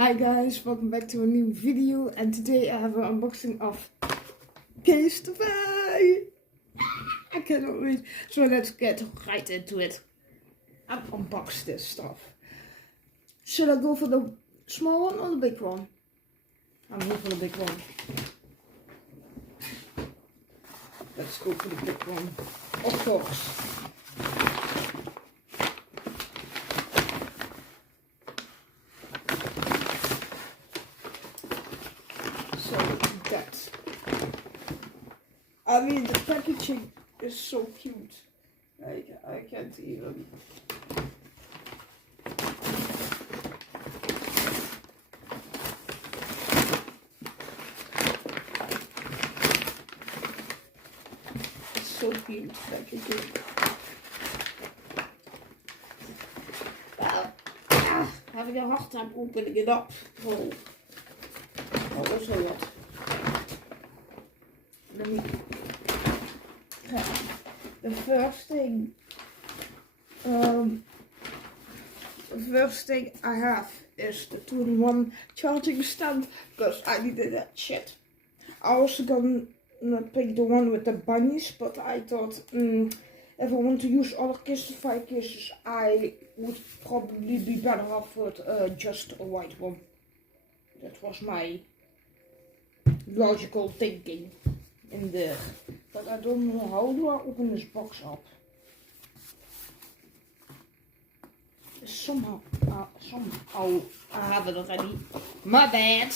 Hi guys, welcome back to a new video, and today I have an unboxing of CaseTify. I cannot wait. So let's get right into it and unbox this stuff. Should I go for the small one or the big one? I'm going for the big one. Let's go for the big one, of course. So that, I mean, the packaging is so cute. I can't even. It's so cute packaging. Having a hard time opening it up. Oh. What was it? Let me. The first thing I have is the 2-in-1 charging stand because I needed that shit. I was gonna pick the one with the bunnies, but I thought if I want to use other CaseTify cases, I would probably be better off with just a white one. That was my logical thinking in there, but I don't know how do I open this box up. Somehow I have it already. My bad.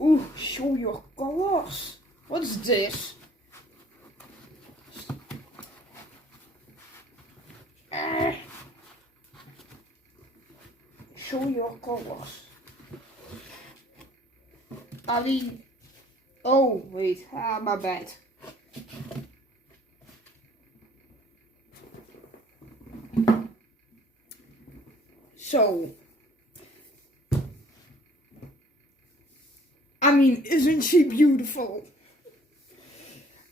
Ooh, show your colors. What is this? Show your colors. I mean, oh wait, my bad. So, I mean, isn't she beautiful?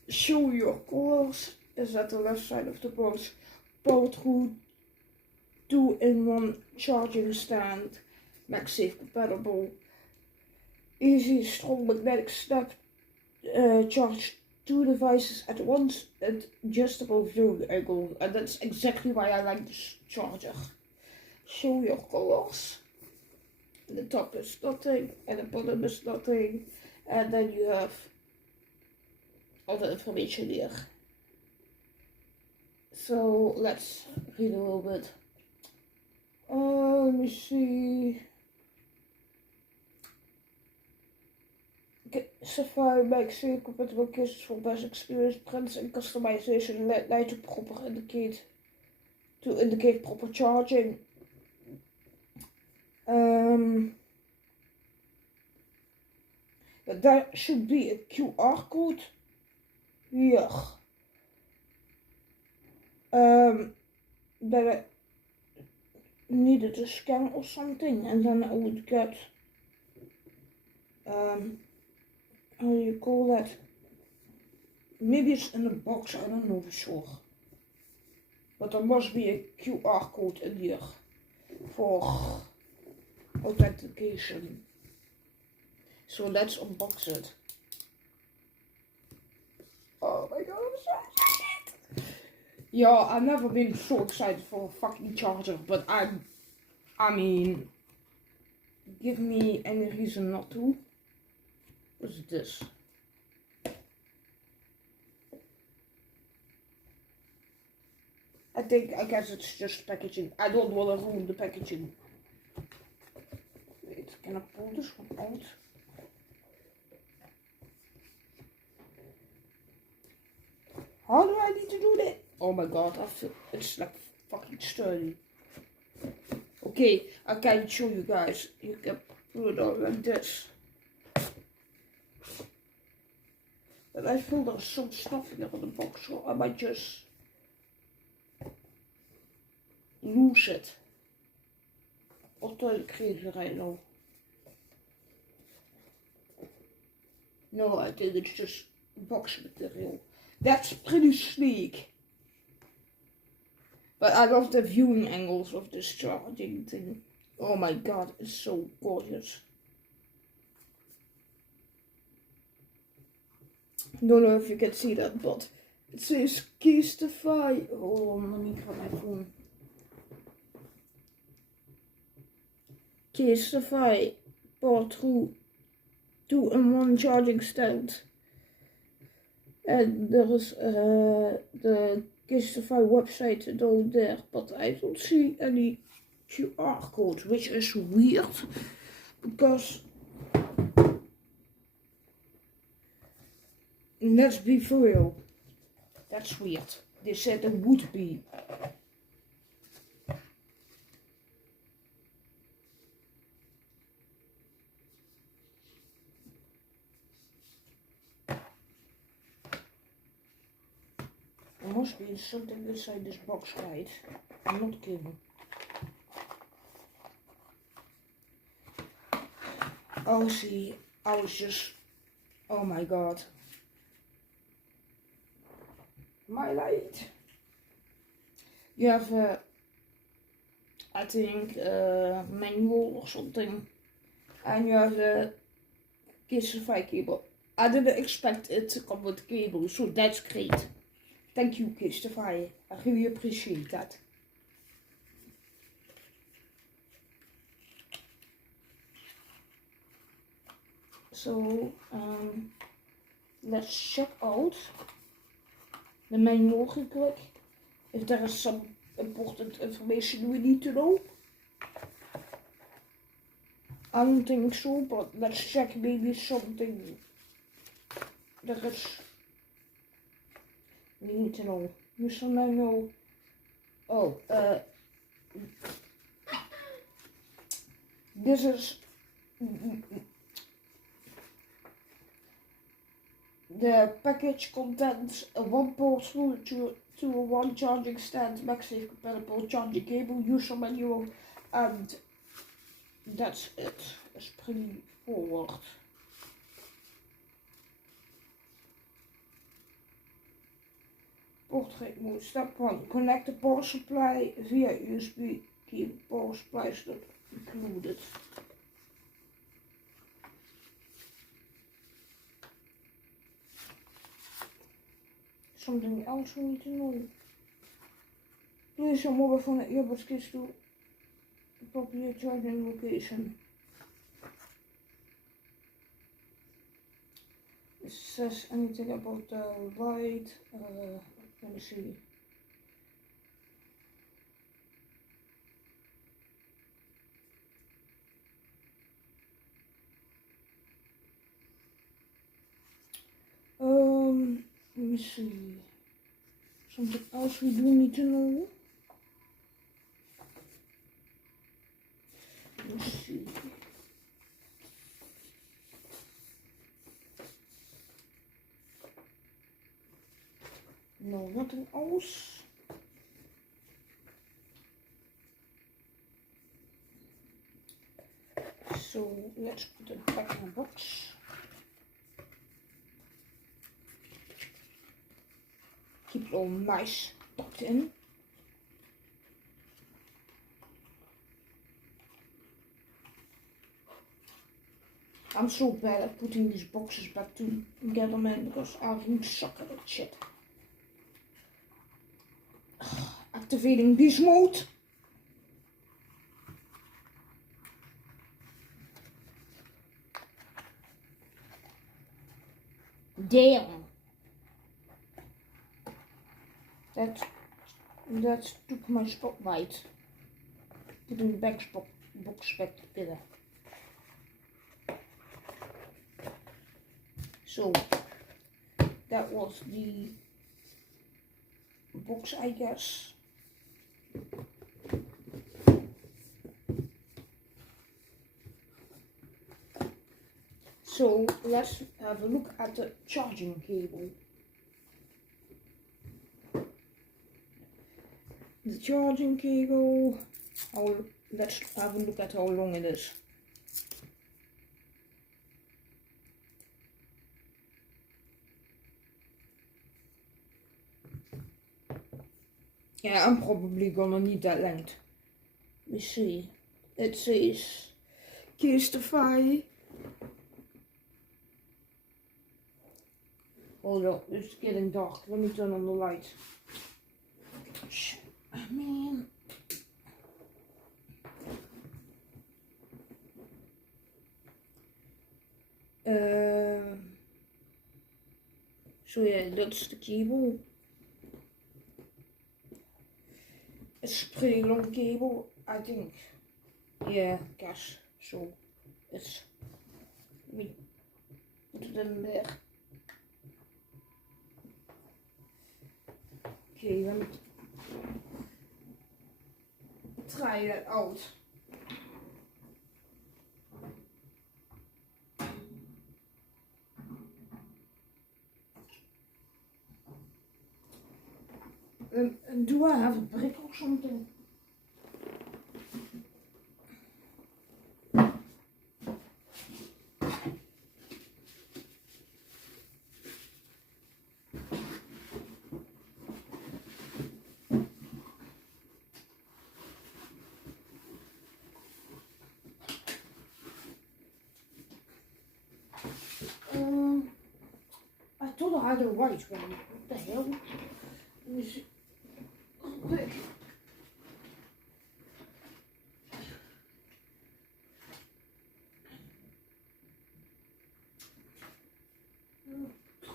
Show your colors is at the left side of the box. Power through 2-in-1 charging stand, MagSafe compatible. Easy, strong magnetic snap, charge 2 devices at once at adjustable viewing angle, and that's exactly why I like this charger. Show your colors. And the top is nothing, and the bottom is nothing, and then you have all the information here. So let's read a little bit. Let me see. CaseTify MagSafe compatible cases for best experience, prints and customization light to indicate proper charging. There should be a QR code here. That I needed to scan or something, and then I would get how do you call that? Maybe it's in the box, I don't know for sure. But there must be a QR code in here for authentication. So let's unbox it. Oh my god, I'm so excited! Yeah, I've never been so excited for a fucking charger, but I mean, give me any reason not to. What's this? I guess it's just packaging. I don't want to ruin the packaging. Wait, can I pull this one out? How do I need to do that? Oh my god, I feel it's like fucking sturdy. Okay, I can't show you guys. You can put it on like this. But I feel there's some stuff in there on the box, so I might just lose it. Or toilet cleaner, I know. No, I think it's just box material. That's pretty sleek. But I love the viewing angles of this charging thing. Oh my god, it's so gorgeous. Don't know if you can see that, but it says CaseTify. Hold on, let me grab my phone. CaseTify Part 2-in-1 charging stand. And there is the CaseTify website down there, but I don't see any QR code, which is weird because let's be for real, that's weird. They said there would be. There must be something inside this box, right? I'm not kidding. Oh, see, I was just, oh my god. My light. You have I think manual or something. And you have the CaseTify cable. I didn't expect it to come with cable, so that's great. Thank you, CaseTify. I really appreciate that. So let's check out the manual real quick. If there is some important information we need to know. I don't think so, but let's check maybe something that is we need to know. Mr. Manual. Oh, this is the package contains a 1-port to a 1 charging stand, MagSafe compatible charging cable, user manual, and that's it. It's pretty forward. Portrait mode. Step 1. Connect the power supply via USB cable. Power supply is not included. Something else we need to know. Place your mobile phone and earbuds case to appropriate charging location. It says anything about the light. Let me see. Let me see. Something else we do need to know. Let's see. No, nothing else. So let's put it back in the box. Keep it all nice tucked in. I'm so bad at putting these boxes back together, man, because I really suck at that shit. Activating beast mode. Damn. That took my spotlight. Putting the box back together. So that was the box, I guess. So let's have a look at the charging cable. The charging cable, let's have a look at how long it is. Yeah, I'm probably gonna need that length. Let me see. It says CaseTify. Hold on, it's getting dark. Let me turn on the light. Shit, man. So yeah, that's the cable. It's a pretty long cable, I think. Yeah, guess so. It's. Let me put it in there. Okay, let me try that out. Do I have a brick or something? I thought I had a right one. What the hell? Let me see. Quick.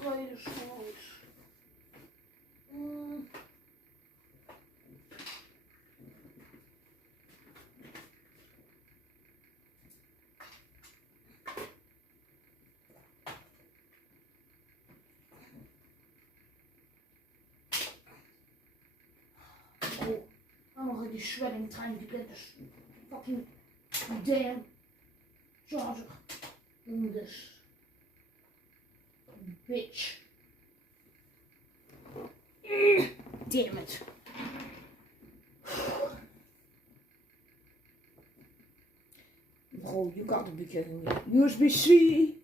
Try this out. Oh, I'm already sweating trying to get this fucking damn charger on this bitch. Damn it. Bro, you gotta be kidding me. USB-C.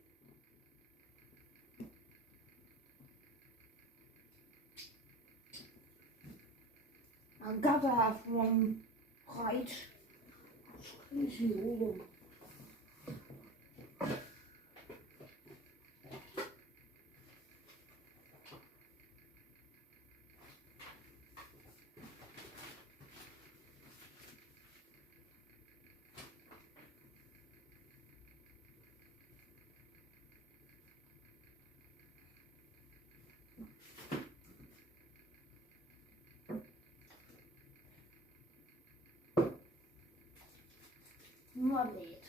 I gotta have one right. It's crazy, hold on. Love it.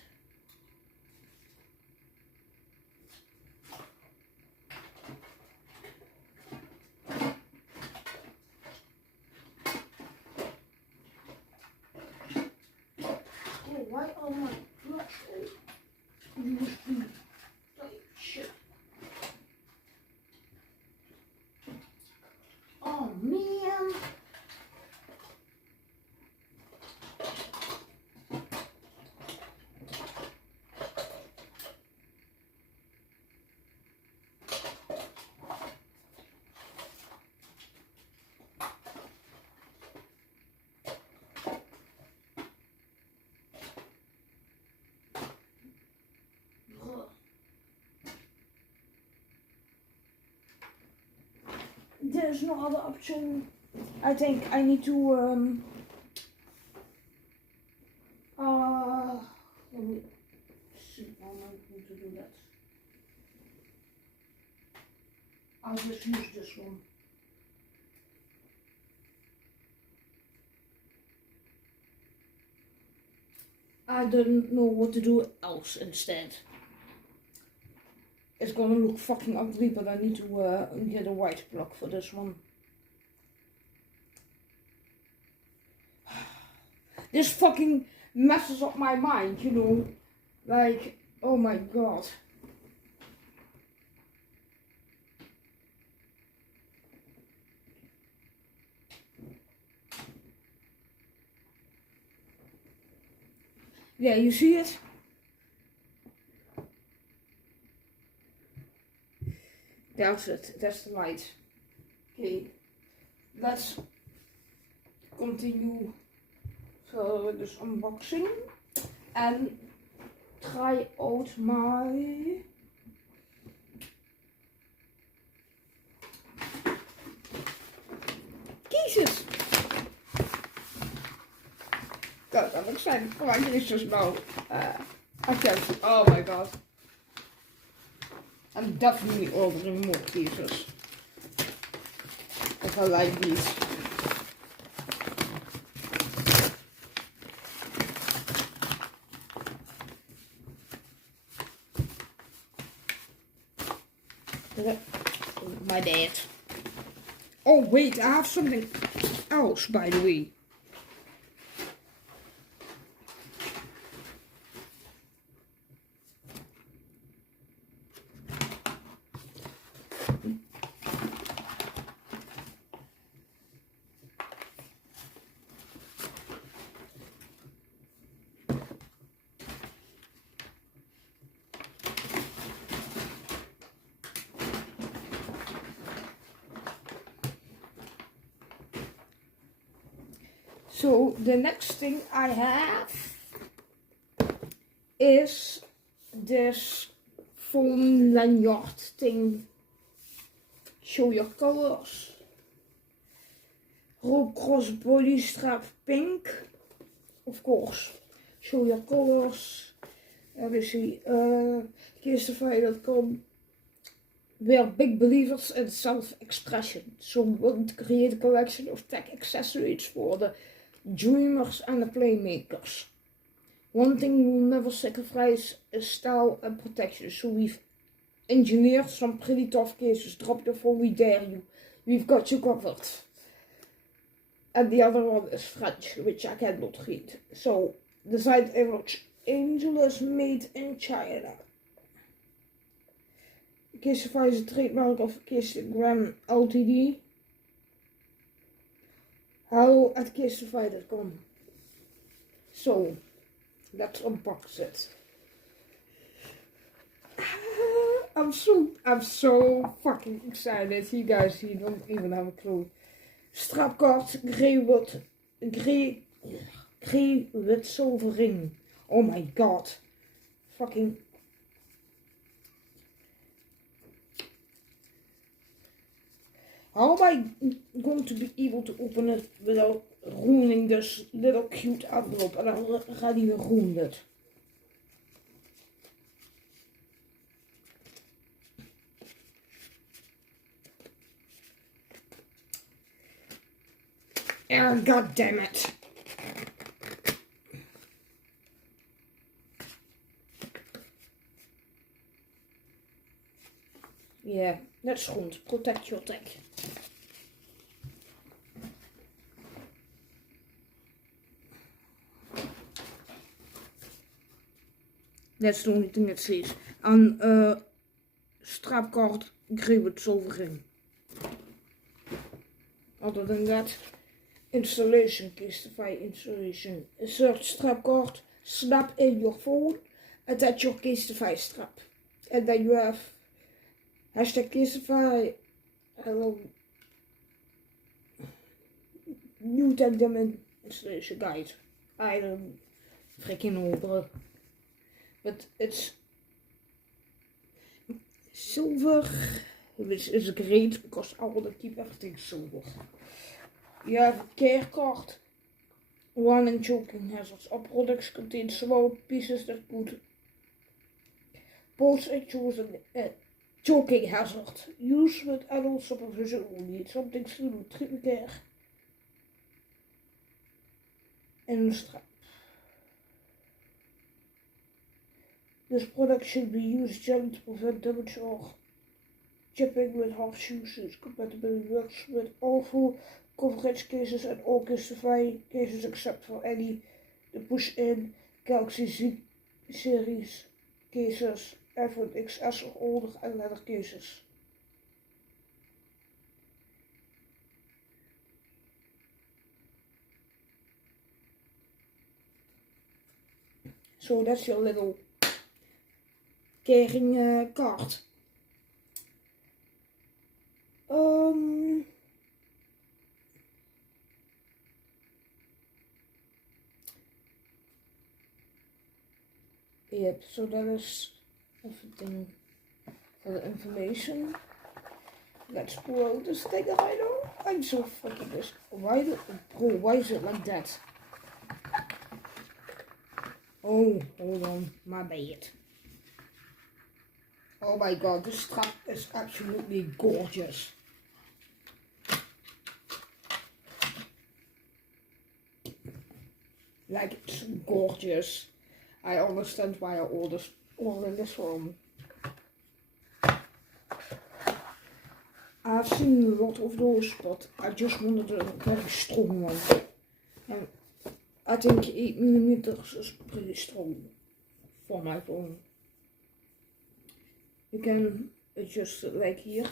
Oh, why are my plugs all USB type shit? Oh man. There's no other option. I think I need to let me see how I'm going to do that. I'll just use this one. I don't know what to do else instead. It's gonna look fucking ugly, but I need to get a white plug for this one. This fucking messes up my mind, you know. Like, oh my god. Yeah, you see it? That's it. That's the light. Okay. Let's continue this unboxing and try out my cases. God, I'm excited for my cases now. I can't. Oh my god. I'm definitely ordering more cases. If I like these. My dad. Oh wait, I have something else by the way. So the next thing I have is this foam lanyard thing. Show your colors. Rope cross body strap pink. Of course. Show your colors. Obviously, CaseTify.com. We are big believers in self-expression, so we want to create a collection of tech accessories for the dreamers and the playmakers. One thing we will never sacrifice is style and protection, so we've engineered some pretty tough cases. Drop the phone, we dare you. We've got you covered. And the other one is French, which I cannot read. So, designed in Los Angeles, made in China. CaseTify is a trademark of CaseTify Ltd. Hello at CaseTify.com. So, let's unbox it. I'm so fucking excited. You guys, you don't even have a clue. Strapkaart, grey with silver ring. Oh my god. Fucking. How am I going to be able to open it without ruining this little cute envelope? And I already ruined it. Oh, god damn it. Yeah, that's goed. Protect your tech. That's the only thing it says. And strapkaart grey with silver ring. Other than that, installation, CaseTify installation. Insert strapkaart, snap in your phone, attach your CaseTify strap. And then you have hashtag CaseTify. Hello. New tandem installation guide. I don't freaking know, bro. But it's silver, which is great because I want to keep everything silver. You have a care card, warning choking hazards. Our products contain small pieces that could pose a choking hazard. Use with adult supervision only. Something to do treatment care. And a strap. This product should be used gently to prevent damage or chipping with harsh uses. Compatibility works with all full coverage cases and all CaseTify cases except for any the push-in Galaxy Z series cases, iPhone XS or older and leather cases. So that's your little carrying card. Yep, so that is everything for the information. Let's pull out the sticker right now. I'm so freaking this. Why is it like that? Oh, hold on, my bad. Oh my god, this strap is absolutely gorgeous. Like, it's gorgeous. I understand why I ordered this from. I've seen a lot of those, but I just wanted a very strong one. And I think 8mm is pretty strong for my phone. You can adjust it like here.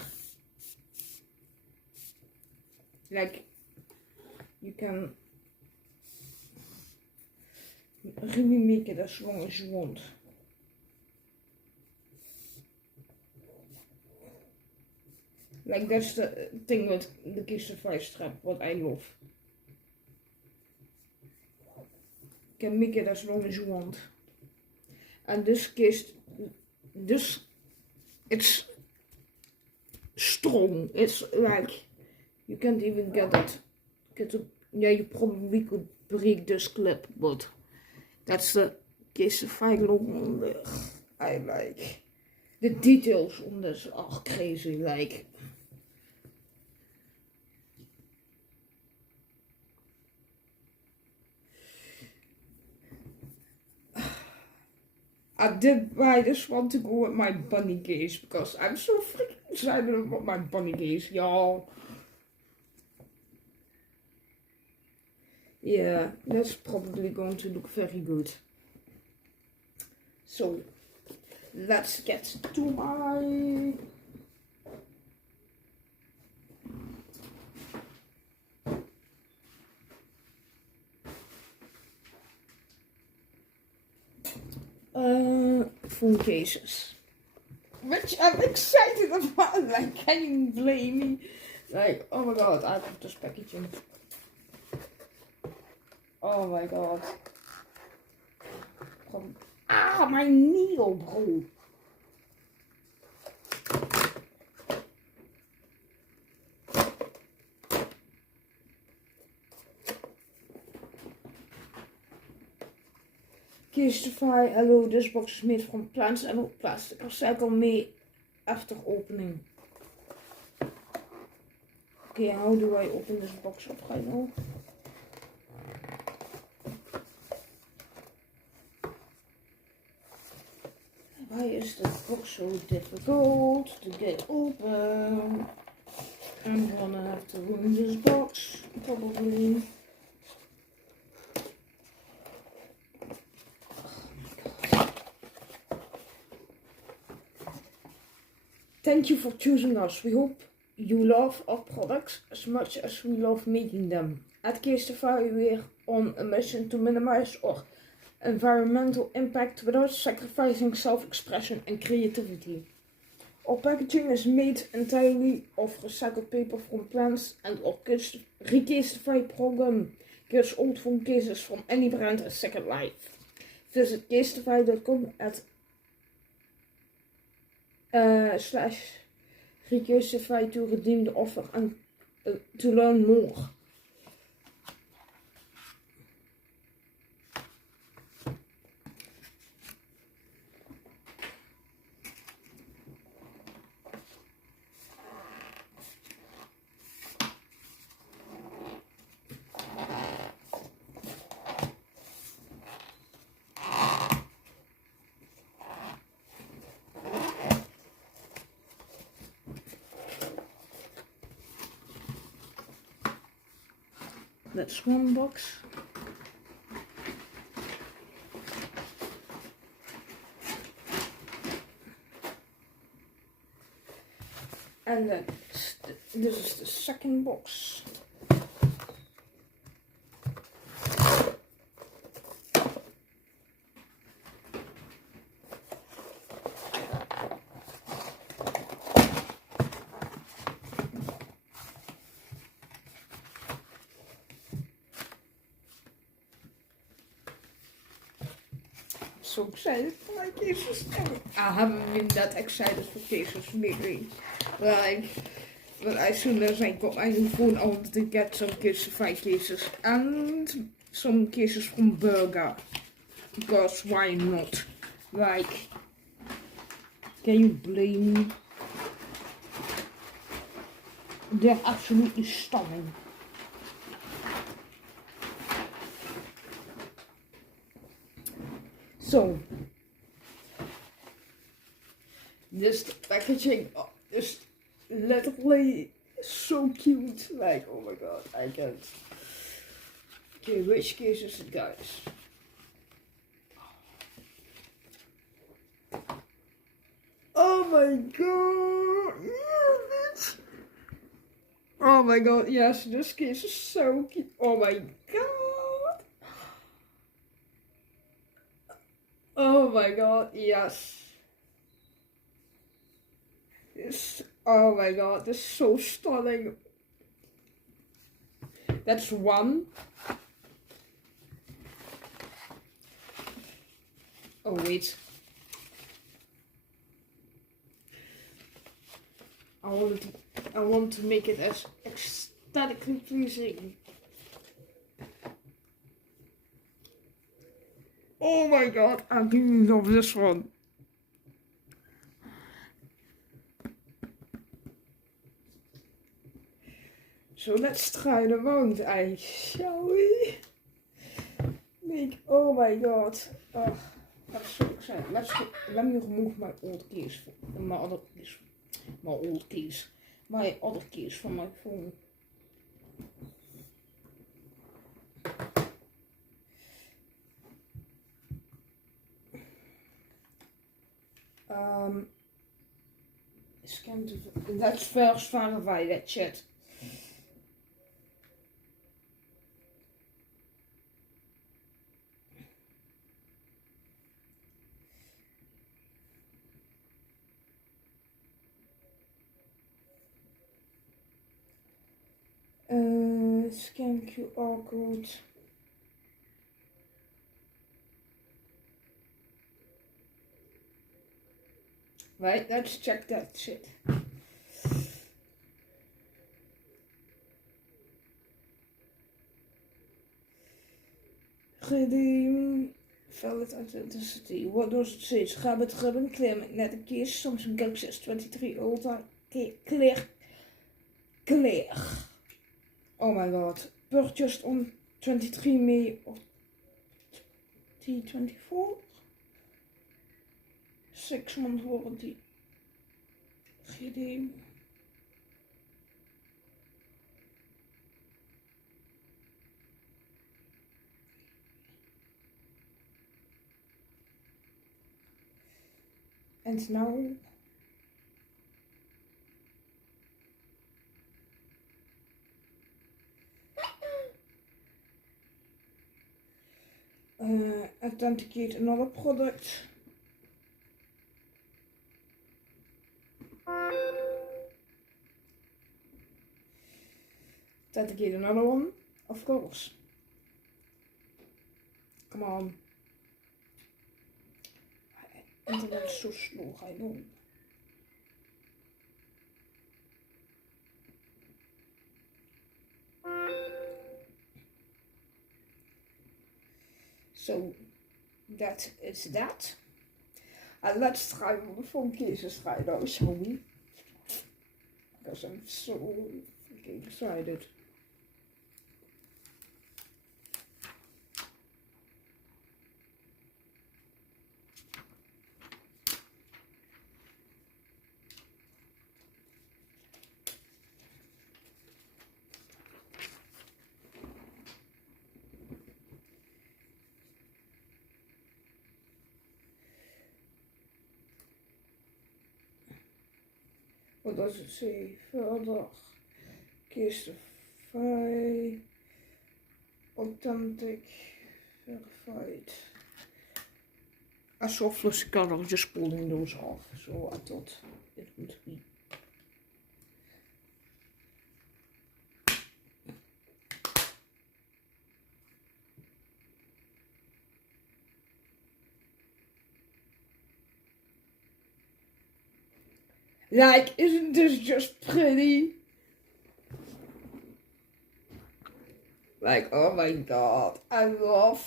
Like, you can really make it as long as you want. Like, that's the thing with the CaseTify strap, what I love. You can make it as long as you want. And this case, it's strong. It's like, you can't even get it. Yeah, you probably could break this clip, but that's the CaseTify logo on there. I like the details on this are crazy. Like, I did buy this one to go with my bunny case because I'm so freaking excited about my bunny case, y'all. Yeah, that's probably going to look very good. So, let's get to my phone cases, which I'm excited about. Like, can you blame me? Like, oh my god, I love this packaging. Oh my god. My needle, bro. CaseTify, hello, this box is made from plants and not plastic. Recycle me after opening. Okay, how do I open this box up right now? Why is this box so difficult to get open? I'm gonna have to ruin this box, probably. Thank you for choosing us. We hope you love our products as much as we love making them. At CaseTify, we're on a mission to minimize our environmental impact without sacrificing self-expression and creativity. Our packaging is made entirely of recycled paper from plants, and our CaseTify program gives old phone cases from any brand a second life. Visit casetify.com at /CaseTify to redeem the offer and to learn more. That's one box. And then this is the second box. so excited for my cases. I haven't been that excited for cases lately. But as soon as I got my new phone, I wanted to get some CaseTify cases and some cases from Burger. Because why not? Like, can you blame me? They're absolutely stunning. So, this packaging is literally so cute. Like, oh my god, I can't. Okay, which case is it, guys? Oh my god, yes! Oh my god, yes, this case is so cute. Oh my god. Oh my god, yes. Oh my god, this is so stunning. That's one. Oh wait. I want to make it as aesthetically pleasing. Oh my god, I really love this one. So let's try the round eye, shall we? Oh my god. Oh, I'm so excited. Let me remove my old case, my other case from my phone. Scan to, let's first verify that shit. Scan QR code. Right, let's check that shit. Redeem. Valid authenticity. What does it say? Rabbit ribbon, clear magnetic case, Samsung Galaxy S23 Ultra, clear. Oh my god. Purchased on 23 May of T24. 6 month warranty. Redeem. And now authenticate another product. Authenticate another one, of course. Come on. Internet is so slow, I know. So that is that. And let's try all the phone cases right now, shall we? Because I'm so freaking excited. What does it say? Further CaseTify authentic verified. As obviously color just pulling those off, so I thought it would be. Like, isn't this just pretty? Like, oh my god, I love.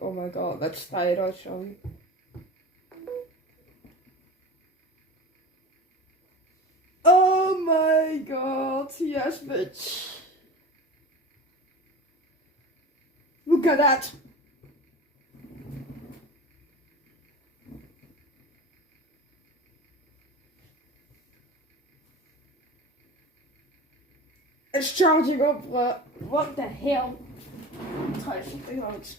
Oh my god, let's try it out, shall we? Oh my god, yes bitch. Look at that. It's charging up, what the hell? Try something out.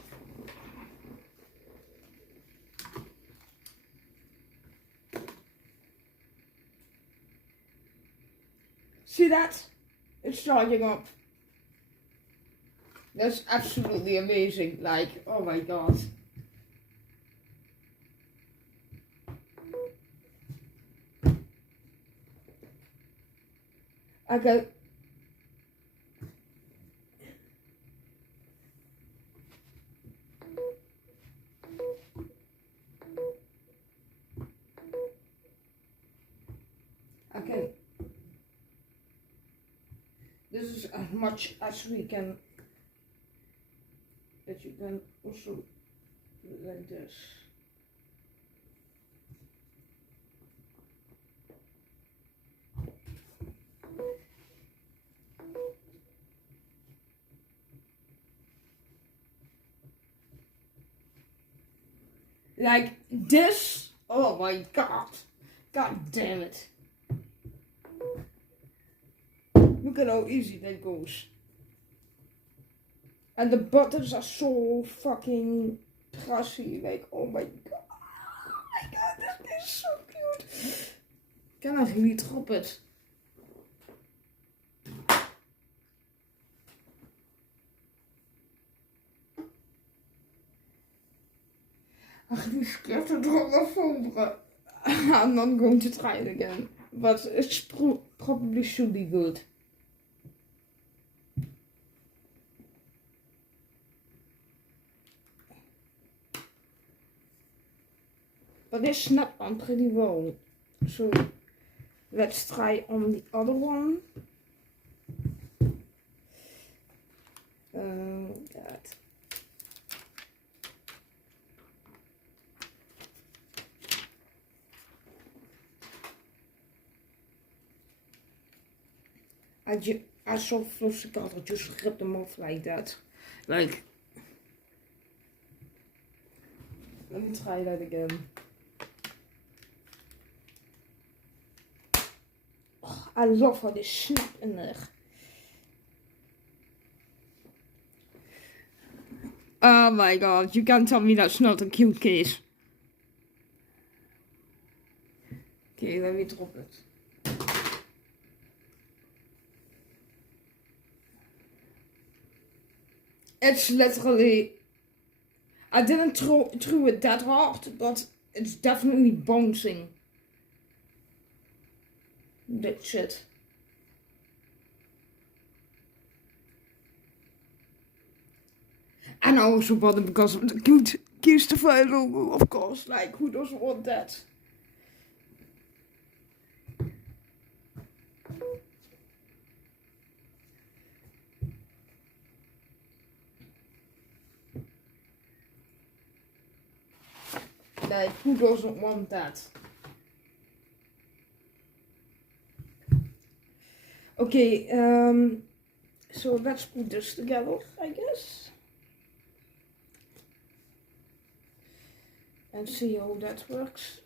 See that? It's charging up. That's absolutely amazing. Like, oh my god. Okay. Okay. This is as much as we can. That you can also do it like this. Like this. Oh my god. God damn it. Look at how easy that goes. And the buttons are so fucking trashy. Like, oh my god. Oh my god, this is so cute. Can I really drop it? I'm really scared to drop my phone, bro. I'm not going to try it again. But it probably should be good. But they snap on pretty well. So let's try on the other one. That. I saw Flossy God, I just ripped them off like that. Like, let me try that again. Oh, I love how they snap in there. Oh my god, you can't tell me that's not a cute case. Okay, let me drop it. It's literally, I didn't throw it that hard, but it's definitely bouncing. That shit. And I also bought it because of the cute CaseTify logo, of course. Like, who doesn't want that? Like, who doesn't want that? Okay, so let's put this together, I guess. And see how that works.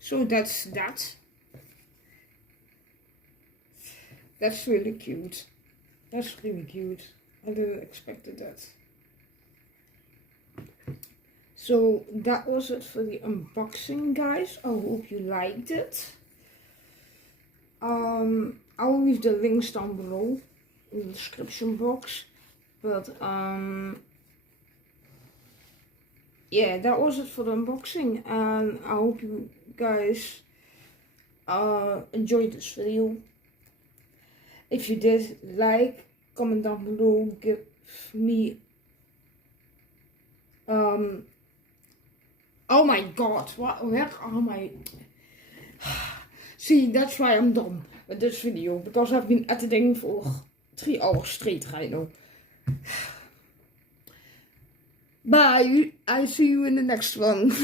So that's that. That's really cute. That's really cute. I didn't expect that. So that was it for the unboxing, guys. I hope you liked it. I'll leave the links down below in the description box. But yeah, that was it for the unboxing, and I hope you guys enjoyed this video. If you did, like, comment down below, give me oh my god, where are my... See, that's why I'm done with this video, because I've been editing for 3 hours straight right now. Bye, I see you in the next one.